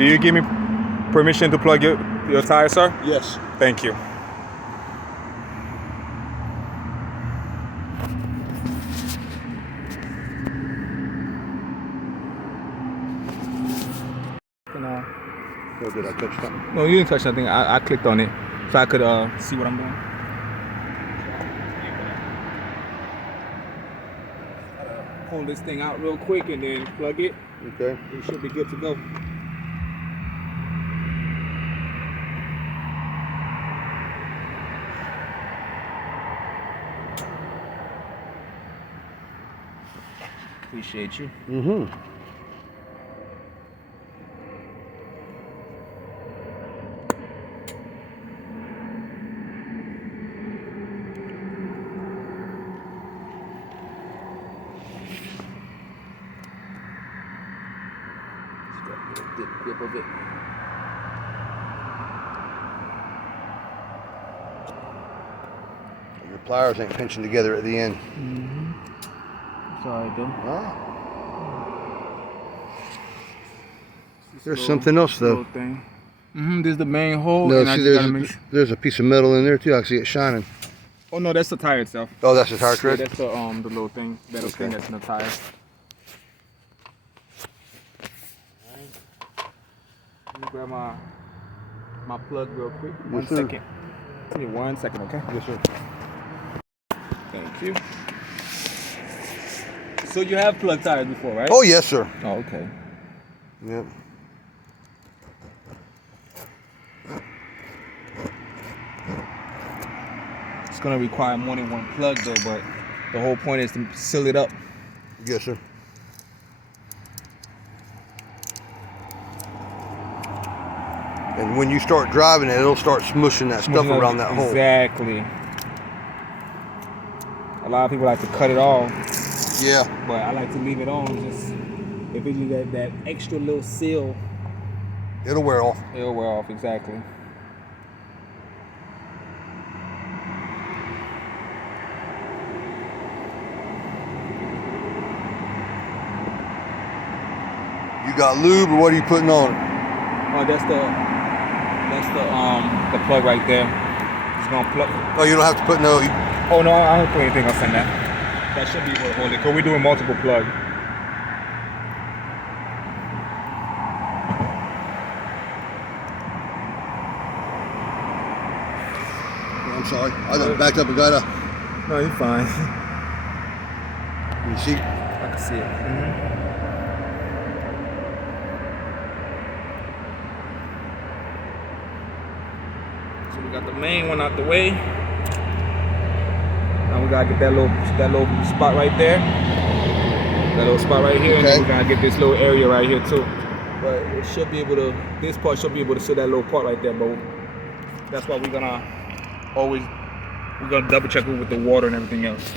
Do you give me permission to plug your tire, sir? Yes. Thank you. Or did I touch something? No, you didn't touch nothing. I clicked on it so I could see what I'm doing. Pull this thing out real quick and then plug it. Okay. It should be good to go. Appreciate you. Mm-hmm. Good grip of it. Your pliers ain't pinching together at the end. Mm-hmm. It's alright though. Ah. There's something else though. Mm-hmm. There's the main hole. No, and see, there's a piece of metal in there too. I see it shining. Oh no, that's the tire itself. Oh, that's the tire tread. Yeah, that's the little thing, metal thing that's in the tire. Let me grab my plug real quick. One second. Give me 1 second, okay? Yes, sir. Thank you. So you have plug tires before, right? Oh, yes, sir. Oh, okay. Yep. It's gonna require more than one plug though, but the whole point is to seal it up. Yes, sir. And when you start driving it, it'll start smushing that stuff around that hole. Exactly. A lot of people like to cut it off. Yeah. But I like to leave it on. Just if it leave that extra little seal, it'll wear off. It'll wear off, exactly. You got lube, or what are you putting on it? Oh, that's the plug right there. It's gonna plug. Oh, you don't have to put no. Oh no, I don't put anything else in that. That should be able to hold it, because we're doing multiple plug. I'm sorry, I done backed up and got a. No, you're fine. You see? I can see it. Mm-hmm. So we got the main one out the way. Now we gotta get that little spot right there. That little spot right here, and then we gotta get this little area right here too. But it should be able to. This part should be able to seal that little part right there, but that's why we're gonna double check it with the water and everything else.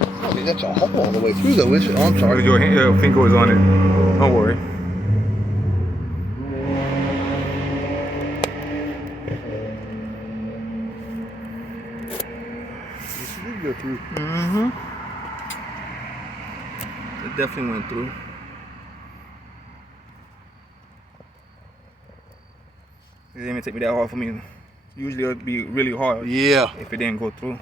I mean, that's a hole all the way through, though, is it? Oh, I'm sorry. Your finger was on it. Don't worry. This did go through. Mm-hmm. It definitely went through. It didn't even take me that hard for me. Usually it would be really hard. Yeah. If it didn't go through.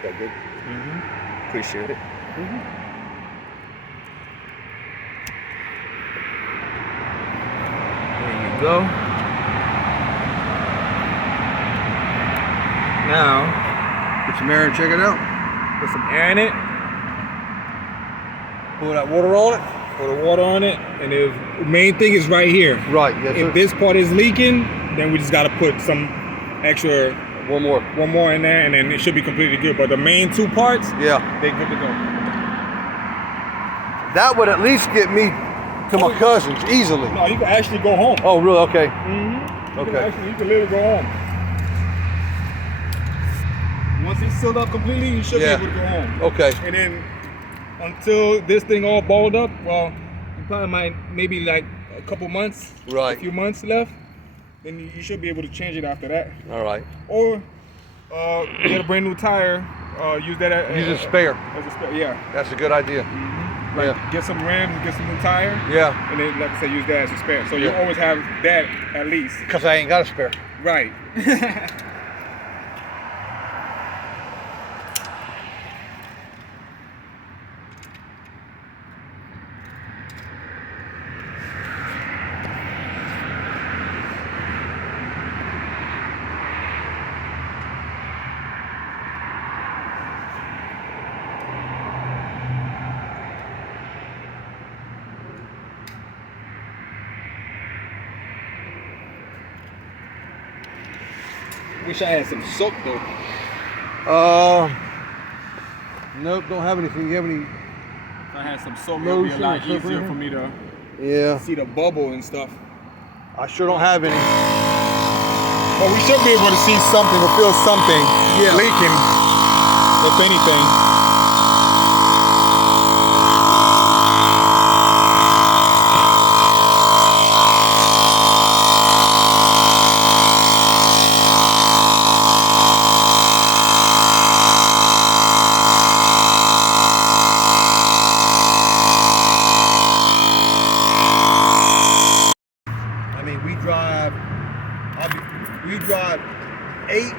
That good? Mm-hmm. Appreciate it. Mm-hmm. There you go. Now, Put some air and check it out. put some air in it. Pour that water on it. Put the water on it, and the main thing is right here. Right. Yes, If sir. this part is leaking, then we just gotta put some extra, One more. one more in there, and then it should be completely good. But the main two parts, Yeah. they good to go. That would at least get me to my cousins easily. No, you can actually go home. Oh, really? Okay. Mm-hmm. Okay. You can literally go home. Once it's sealed up completely, you should Yeah. be able to go home. Okay. And then until this thing all balled up, well, you probably might maybe like a couple months, Right. a few months left. Then you should be able to change it after that. All right. Or get a brand new tire. Use that Use a spare. as a spare. Yeah. That's a good idea. Like Yeah. get some rims, get some new tire, Yeah. and then like I said, use that as a spare. So you Yeah. always have that at least. Because I ain't got a spare. Right. Wish I had some soap though. Nope, don't have anything. You have any? If I had some soap, it would be a Lotion lot or something? easier for me to Yeah. see the bubble and stuff. I sure don't have any. But we should be able to see something or feel something Yeah. leaking, if anything. I mean, we drive 8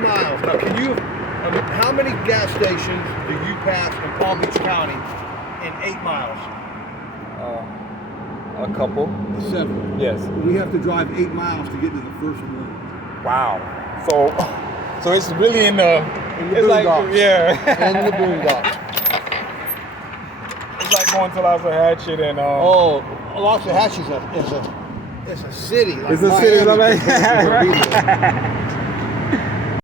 miles. Now, can you? I mean, how many gas stations do you pass in Palm Beach County in 8 miles? A couple. 7. Yes. We have to drive 8 miles to get to the first one. Wow. So it's really in the. In the it's like boondocks. yeah. And the boondocks. It's like going to Loxahatchee and Oh, Loxahatchee is a city. Like It's a city, Miami like- compared to where we live.